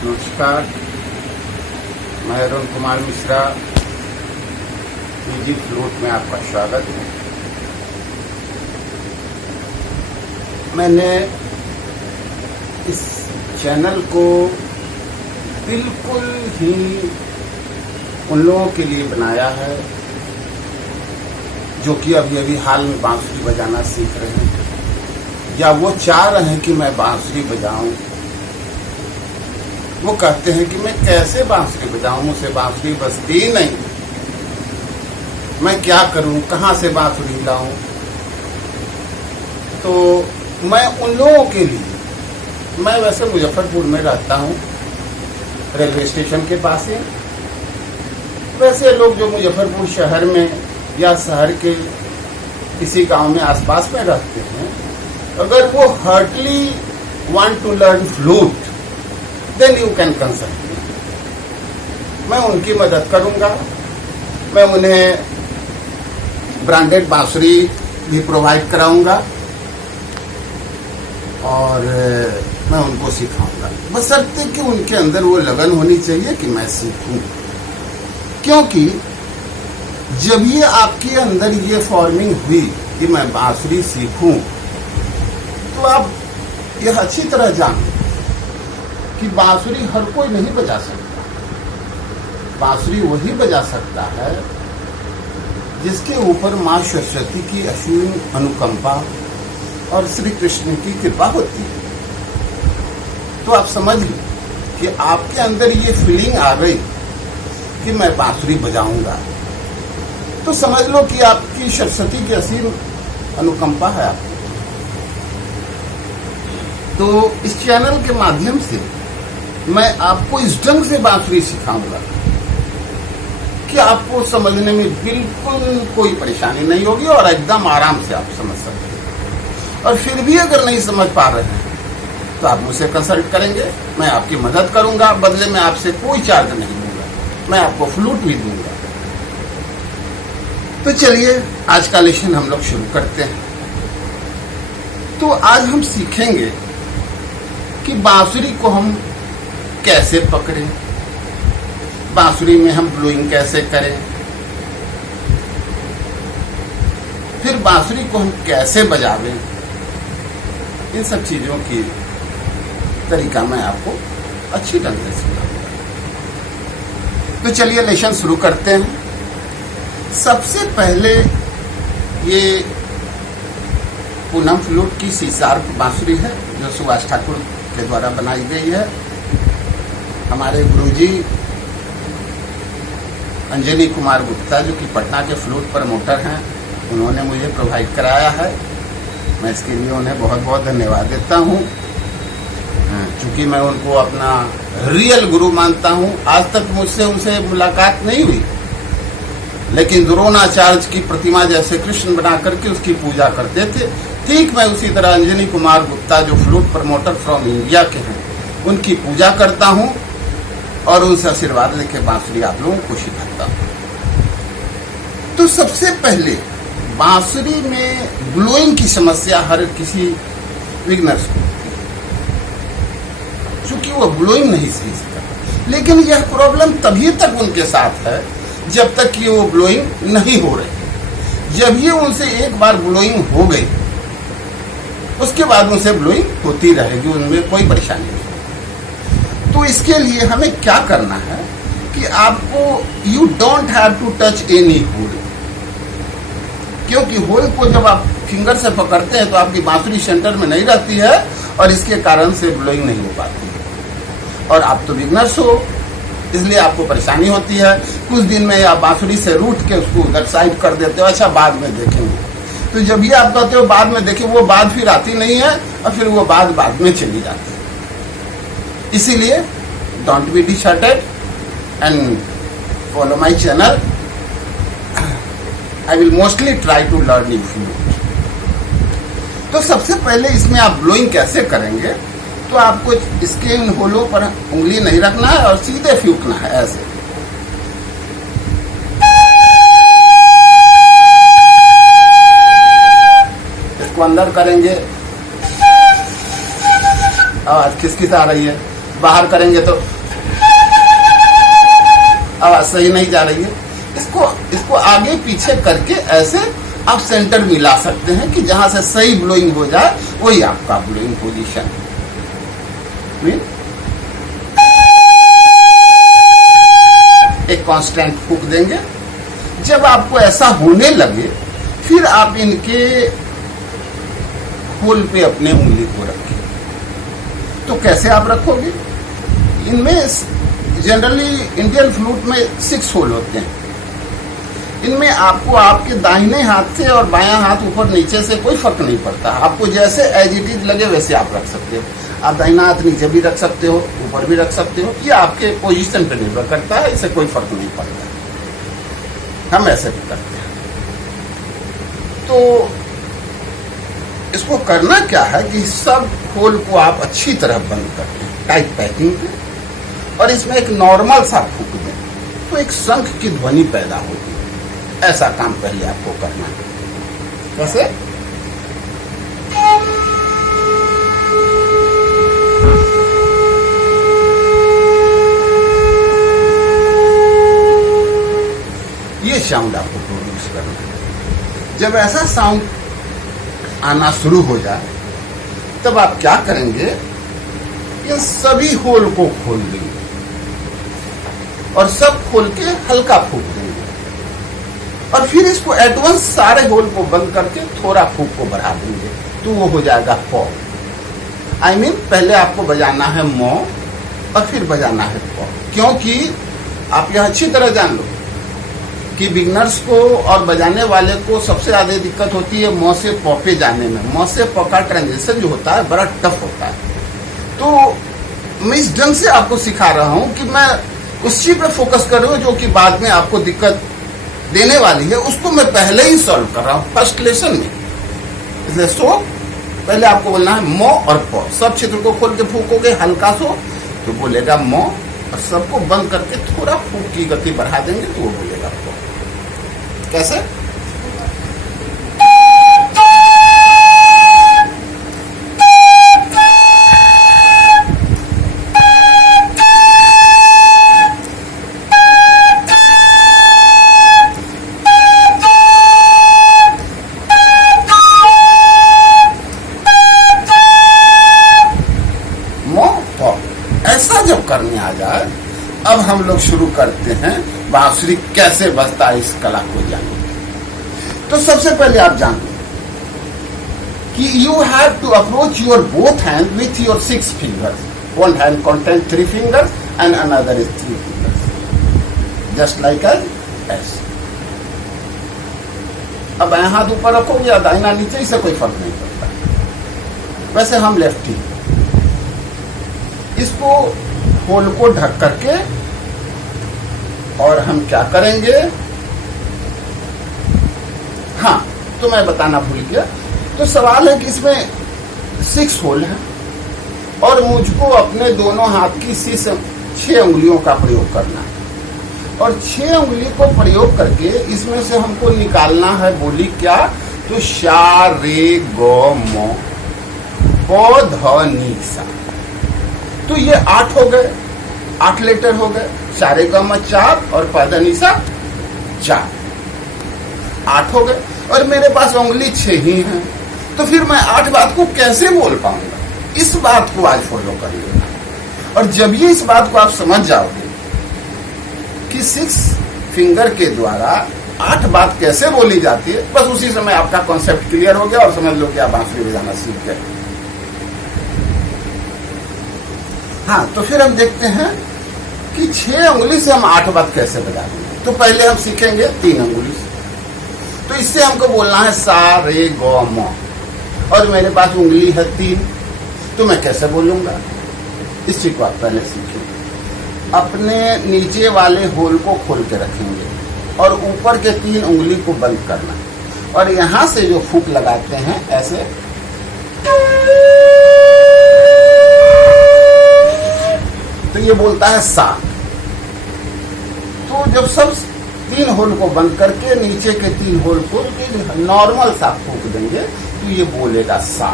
नमस्कार, मैं Arun Kumar Mishra, easy flute में आपका स्वागत है। मैंने इस चैनल को बिल्कुल ही उन लोगों के लिए बनाया है जो कि अभी हाल में बांसुरी बजाना सीख रहे हैं या वो चाह रहे हैं कि मैं बांसुरी बजाऊं। वो कहते हैं कि मैं कैसे बांसुरी बजाऊं, मुझसे बांसुरी बजती ही नहीं, मैं क्या करूं, कहां से बांसुरी लाऊं। तो मैं उन लोगों के लिए, मैं वैसे मुजफ्फरपुर में रहता हूं, रेलवे स्टेशन के पास ही। वैसे लोग जो मुजफ्फरपुर शहर में या शहर के किसी गांव में आसपास में रहते हैं, अगर वो heartily want to learn flute, then you can consult me. मैं उनकी मदद करूंगा। मैं उन्हें ब्रांडेड बांसुरी भी प्रोवाइड कराऊंगा और मैं उनको सिखाऊंगा, बशर्ते कि उनके अंदर वो लगन होनी चाहिए कि मैं सीखूं। क्योंकि जब ये आपके अंदर ये फॉर्मिंग हुई कि मैं बांसुरी सीखूं, तो आप यह अच्छी तरह जान कि बांसुरी हर कोई नहीं बजा सकता। बांसुरी वही बजा सकता है जिसके ऊपर माँ सरस्वती की असीम अनुकंपा और श्री कृष्ण की कृपा होती है। तो आप समझ लो कि आपके अंदर ये फीलिंग आ गई कि मैं बांसुरी बजाऊंगा, तो समझ लो कि आपकी सरस्वती की असीम अनुकंपा है आपको। तो इस चैनल के माध्यम से मैं आपको इस ढंग से बांसुरी सिखाऊंगा कि आपको समझने में बिल्कुल कोई परेशानी नहीं होगी और एकदम आराम से आप समझ सकते हैं। और फिर भी अगर नहीं समझ पा रहे हैं तो आप मुझसे कंसल्ट करेंगे, मैं आपकी मदद करूंगा। बदले में आपसे कोई चार्ज नहीं लूंगा, मैं आपको फ्लूट भी दूंगा। तो चलिए आज का लेसन हम लोग शुरू करते हैं। तो आज हम सीखेंगे कि बांसुरी को हम कैसे पकड़ें, बांसुरी में हम ब्लोइंग कैसे करें, फिर बांसुरी को हम कैसे बजावें। इन सब चीजों की तरीका मैं आपको अच्छी ढंग से सिखाऊंगा। तो चलिए लेसन शुरू करते हैं। सबसे पहले ये पूनम फ्लूट की सी-शार्प बांसुरी है जो सुभाष ठाकुर के द्वारा बनाई गई है। हमारे गुरुजी अंजनी कुमार गुप्ता जो कि पटना के फ्लूट प्रमोटर हैं, उन्होंने मुझे प्रोवाइड कराया है। मैं इसके लिए उन्हें बहुत बहुत धन्यवाद देता हूँ, क्योंकि मैं उनको अपना रियल गुरु मानता हूँ। आज तक मुझसे उनसे मुलाकात नहीं हुई, लेकिन द्रोणाचार्य की प्रतिमा जैसे कृष्ण बना करके उसकी पूजा करते थे, ठीक मैं उसी तरह अंजनी कुमार गुप्ता जो फ्लूट प्रमोटर फ्रॉम इंडिया के हैं, उनकी पूजा करता हूँ और उनसे आशीर्वाद लेके बांसुरी आप लोगों को सिखाता हूँ। तो सबसे पहले बांसुरी में ब्लोइंग की समस्या हर किसी बिगनर्स को होती है, क्योंकि वो ब्लोइंग नहीं सीख सकता। लेकिन यह प्रॉब्लम तभी तक उनके साथ है जब तक कि वो ब्लोइंग नहीं हो रही। जब ये उनसे एक बार ब्लोइंग हो गई, उसके बाद उनसे ब्लोइंग होती रहेगी, उनमें कोई परेशानी नहीं। तो इसके लिए हमें क्या करना है कि आपको you don't have to touch any hole, क्योंकि होल को जब आप फिंगर से पकड़ते हैं तो आपकी बांसुरी सेंटर में नहीं रहती है और इसके कारण से ब्लोइंग नहीं हो पाती है। और आप तो बिगनर्स हो, इसलिए आपको परेशानी होती है। कुछ दिन में आप बांसुरी से रूठ के उसको उधर साइड कर देते हो, अच्छा बाद में देखेंगे। तो जब ये आप कहते हो बाद में देखें, वो बात फिर आती नहीं है और फिर वो बात बाद में चली जाती है। इसीलिए don't be disheartened and follow my channel. I will mostly try to learn you flute. तो सबसे पहले इसमें आप ब्लोइंग कैसे करेंगे, तो आपको इसके इन होलों पर उंगली नहीं रखना है और सीधे फूंकना है ऐसे। इसको अंदर करेंगे, आवाज खिसखिस आ रही है, बाहर करेंगे तो आवाज सही नहीं जा रही है। इसको आगे पीछे करके ऐसे आप सेंटर मिला सकते हैं कि जहां से सही ब्लोइंग हो जाए वही आपका ब्लोइंग पोजीशन। एक कांस्टेंट फूंक देंगे। जब आपको ऐसा होने लगे फिर आप इनके होल पे अपने उंगली को रखें। तो कैसे आप रखोगे? इनमें जनरली इंडियन फ्लूट में 6 होल होते हैं। इनमें आपको आपके दाहिने हाथ से और बायां हाथ ऊपर नीचे से कोई फर्क नहीं पड़ता। आपको जैसे एज इट इज लगे वैसे आप रख सकते हो। आप दाहिना हाथ नीचे भी रख सकते हो, ऊपर भी रख सकते हो। ये आपके पोजीशन पे निर्भर करता है, इससे कोई फर्क नहीं पड़ता। हम ऐसे भी करते हैं। तो इसको करना क्या है कि सब होल को आप अच्छी तरह बंद कर दें टाइट पैकिंग पे, और इसमें एक नॉर्मल सा फूंक दें तो एक शंख की ध्वनि पैदा होगी। ऐसा काम पहले आपको करना है। कैसे? ये साउंड आपको प्रोड्यूस करना है। जब ऐसा साउंड आना शुरू हो जाए तब आप क्या करेंगे, इन सभी होल को खोल देंगे और सब खोल के हल्का फूंक देंगे, और फिर इसको एट वंस सारे होल को बंद करके थोड़ा फूंक को बढ़ा देंगे तो वो हो जाएगा पॉ। आई मीन पहले आपको बजाना है मॉ और फिर बजाना है पॉ। क्योंकि आप यह अच्छी तरह जान लो कि बिगनर्स को और बजाने वाले को सबसे ज्यादा दिक्कत होती है मॉ से पॉ पे जाने में। मॉ से पॉ का ट्रांजिशन जो होता है बड़ा टफ होता है। तो मैं इस ढंग से आपको सिखा रहा हूं कि मैं उस चीज पे फोकस कर रहा हूं जो कि बाद में आपको दिक्कत देने वाली है, उसको मैं पहले ही सॉल्व कर रहा हूं फर्स्ट लेसन में। इसलिए सो पहले आपको बोलना है मॉ और पॉ। सब क्षेत्र को खोल के फूकोगे हल्का सो तो बोलेगा मॉ, और सबको बंद करके थोड़ा फूक की गति बढ़ा देंगे तो वो बोलेगा पॉ। कैसे? ऐसा जब करने आ जाए अब हम लोग शुरू करते हैं बांसुरी कैसे बजता है इस कला को जानने। तो सबसे पहले आप जानो कि you have to approach your both hand with your 6 fingers. One hand contains 3 fingers and another is 3 fingers. Just like as. अब बायां हाथ ऊपर रखो या दाहिना नीचे, इससे कोई फर्क नहीं पड़ता। वैसे हम लेफ्टी इसको होल को ढक करके, और हम क्या करेंगे, हाँ तो मैं बताना भूल गया। तो सवाल है कि इसमें 6 होल है और मुझको अपने दोनों हाथ की 6 उंगलियों का प्रयोग करना है, और 6 उंगली को प्रयोग करके इसमें से हमको निकालना है बोली क्या, तो शा रे ग म प ध नि सा। तो ये 8 हो गए, 8 लेटर हो गए। सारे गम 4 और प ध नि सा 4, 8 हो गए। और मेरे पास उंगली 6 ही है, तो फिर मैं 8 बात को कैसे बोल पाऊंगा? इस बात को आज फॉलो कर लेना। और जब ये इस बात को आप समझ जाओगे कि 6 फिंगर के द्वारा 8 बात कैसे बोली जाती है, बस उसी समय आपका कॉन्सेप्ट क्लियर हो गया और समझ लो कि आप बांसुरी बजाना सीख गए। हाँ, तो फिर हम देखते हैं कि 6 उंगली से हम 8 बात कैसे बजा देंगे। तो पहले हम सीखेंगे 3 उंगली से। तो इससे हमको बोलना है सा रे ग म, और मेरे पास उंगली है 3, तो मैं कैसे बोलूंगा? इस चीज को आप पहले सीखेंगे। अपने नीचे वाले होल को खोल के रखेंगे और ऊपर के 3 उंगली को बंद करना, और यहां से जो फूंक लगाते हैं ऐसे, तो ये बोलता है सा। तो जब सब 3 होल को बंद करके नीचे के 3 होल को नॉर्मल सा फूंक देंगे तो ये बोलेगा सा।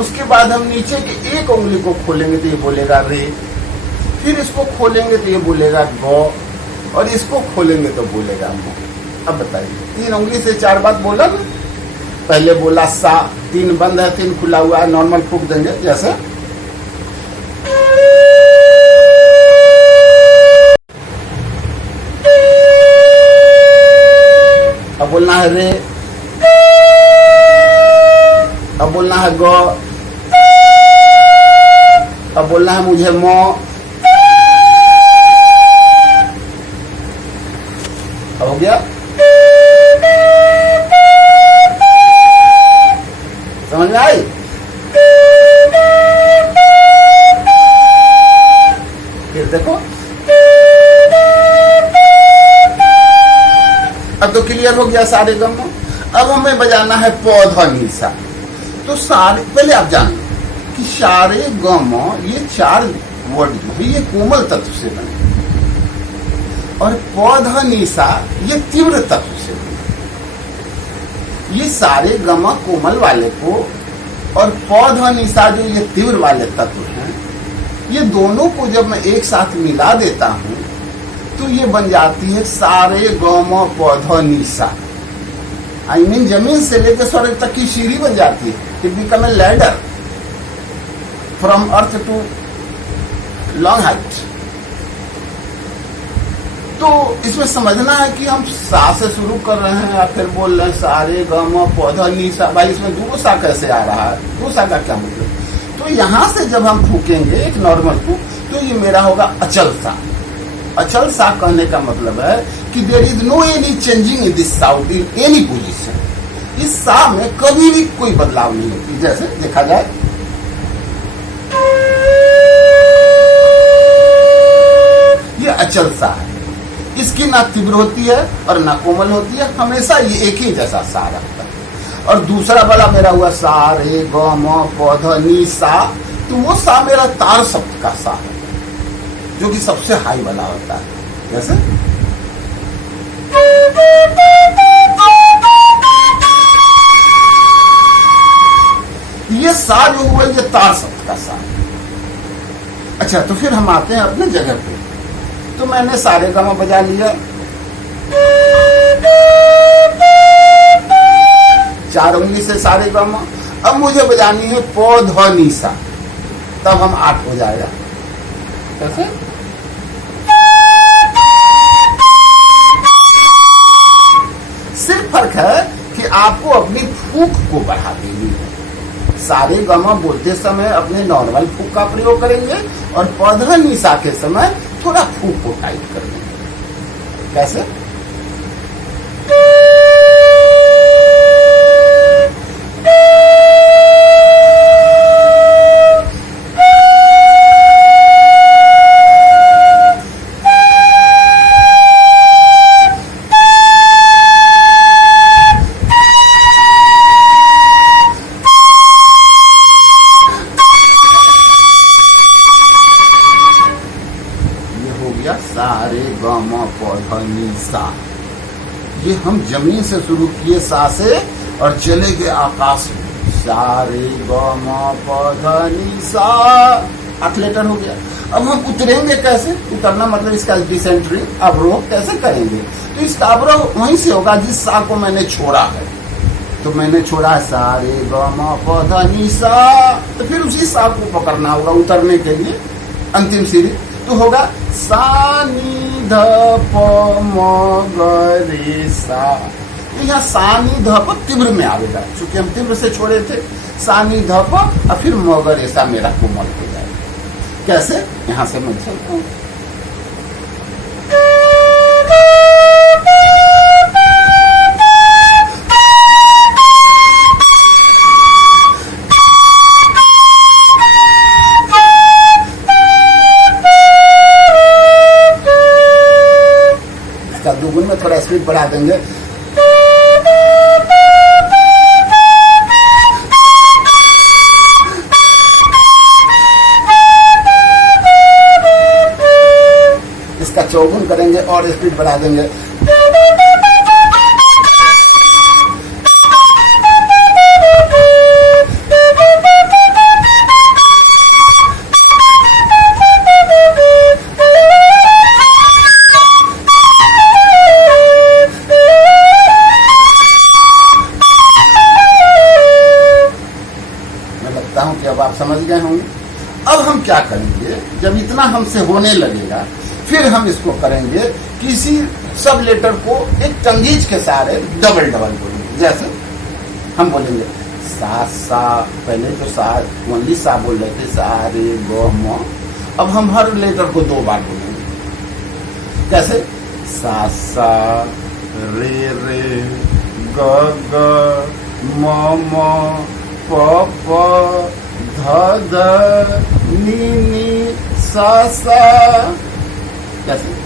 उसके बाद हम नीचे के एक उंगली को खोलेंगे तो ये बोलेगा रे, फिर इसको खोलेंगे तो ये बोलेगा गौ, और इसको खोलेंगे तो बोलेगा मो। अब बताइए 3 उंगली से 4 बात बोला ना। पहले बोला सा, 3 बंद है 3 खुला हुआ है, नॉर्मल फूक देंगे जैसे। अब बोलना है रे, अब बोलना है गौ, अब बोलना है मुझे मो, हो गया। समझ में आई? फिर देखो, अब तो क्लियर हो गया सारे गम। अब हमें बजाना है पौधा नीसा। तो सारे, पहले आप जान कि सारे गम, ये 4 वर्ड जो है ये कोमल तत्व से बने, और पौधा निशा ये तीव्र तत्व से बने। ये सारे गम कोमल वाले को और पौधा निशा जो ये तीव्र वाले तत्व हैं, ये दोनों को जब मैं एक साथ मिला देता हूं तो ये बन जाती है सारे गम पौधा निशा। आई मीन जमीन से लेकर स्वर्ग तक की सीढ़ी बन जाती है। It become a ladder from earth to long height. तो इसमें समझना है कि हम सा से शुरू कर रहे हैं या फिर बोल रहे हैं सारे गम पौधा नीसा। भाई इसमें 2 सा कैसे आ रहा है? 2 सा का क्या मतलब? तो यहां से जब हम फूकेंगे एक नॉर्मल फूक, तो ये मेरा होगा अचल सा। अचल सा कहने का मतलब है कि there is no any changing in this sound in any position. इस सा में कभी भी कोई बदलाव नहीं होती। जैसे देखा जाए, ये अचल सा है, इसकी ना तीव्र होती है और ना कोमल होती है, हमेशा ये एक ही जैसा सा रहता है। और दूसरा वाला मेरा हुआ सा रे ग म पौधा नी सा, तो वो सा मेरा तार शब्द का सा है, जो कि सबसे हाई वाला होता है। जैसे ये सा जो हुआ ये तार शब्द का सा है। अच्छा, तो फिर हम आते हैं अपने जगह पे। तो मैंने सारे गामा बजा लिया, 4 उंगली से सारे गामा। अब मुझे बजानी है पौधा नीसा, तब हम 8 हो जाएगा। कैसे? सिर्फ फर्क है कि आपको अपनी फूक को बढ़ा देनी है। सारे गामा बोलते समय अपने नॉर्मल फूक का प्रयोग करेंगे और पौधा निशा के समय थोड़ा फूक को टाइट कर देंगे। कैसे? सारे गम पौधा नीसा। ये हम जमीन से शुरू किए सा से और चले गए आकाश में। सारे गम पौधा नीसा, 8 लेटर हो गया। अब हम उतरेंगे कैसे? उतरना मतलब इसका डिसेंट्री अवरोह कैसे करेंगे? तो इसका अवरोह वहीं से होगा जिस सा को मैंने छोड़ा है। तो मैंने छोड़ा सारे गम पौधा नीसा, तो फिर उसी सा को पकड़ना होगा उतरने के लिए अंतिम सीढ़ी। तो होगा सा नी ध प म ग रे सा। तो यहाँ सा नी ध प तीव्र में आवेगा, चूंकि हम तीव्र से छोड़े थे। सा नी ध प और फिर म ग रे सा मेरा कोमल हो जाएगा। कैसे? यहाँ से मैं चलता हूँ। दुगुन में थोड़ा स्पीड बढ़ा देंगे। इसका चौगुन करेंगे और स्पीड बढ़ा देंगे। हम क्या करेंगे, जब इतना हमसे होने लगेगा फिर हम इसको करेंगे किसी सब लेटर को एक तंगीज के सहारे डबल डबल बोलेंगे। जैसे हम बोलेंगे सा सा, पहले तो सा ओनली सा बोल रहे थे, सा रे ग म, अब हम हर लेटर को 2 बार बोलेंगे। कैसे सा सा रे रे ग ग म म प प ध ध नी नी सा सा। कैसे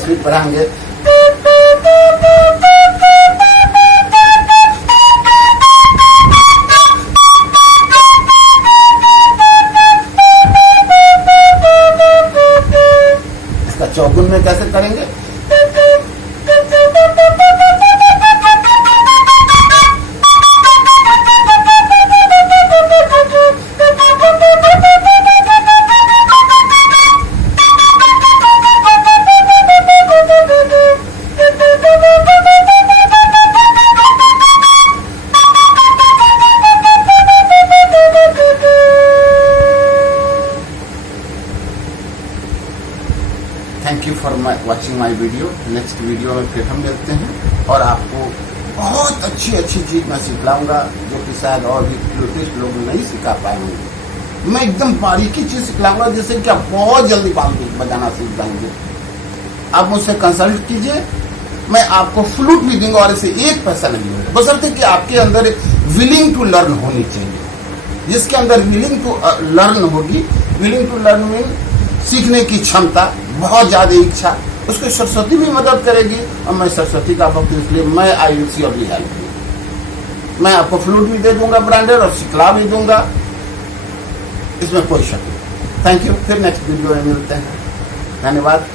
स्पीड बढ़ाएंगे। इसका चौगुन में कैसे करेंगे? Thank you for watching my video. Next video में फिर हम मिलते हैं और आपको बहुत अच्छी अच्छी चीज मैं सिखलाऊंगा जो कि शायद और भी लेटेस्ट लोग नहीं सिखा पाए होंगे। मैं एकदम बारीकी चीज सिखलाऊंगा जिससे कि आप बहुत जल्दी बाल बजाना सीख जाएंगे। आप मुझसे कंसल्ट कीजिए, मैं आपको फ्लूट भी दूंगा और इसे 1 पैसा नहीं होगा, बशर्ते कि आपके अंदर विलिंग टू लर्न होनी चाहिए। जिसके अंदर विलिंग टू लर्न होगी, विलिंग टू लर्न मीन सीखने की क्षमता, बहुत ज्यादा इच्छा, उसको सरस्वती भी मदद करेगी। और मैं सरस्वती का भक्त, इसलिए मैं I will surely help you. मैं आपको फ्लूट भी दे दूंगा ब्रांडेड और सिखला भी दूंगा, इसमें कोई शक नहीं। Thank you. फिर नेक्स्ट वीडियो में मिलते हैं। धन्यवाद।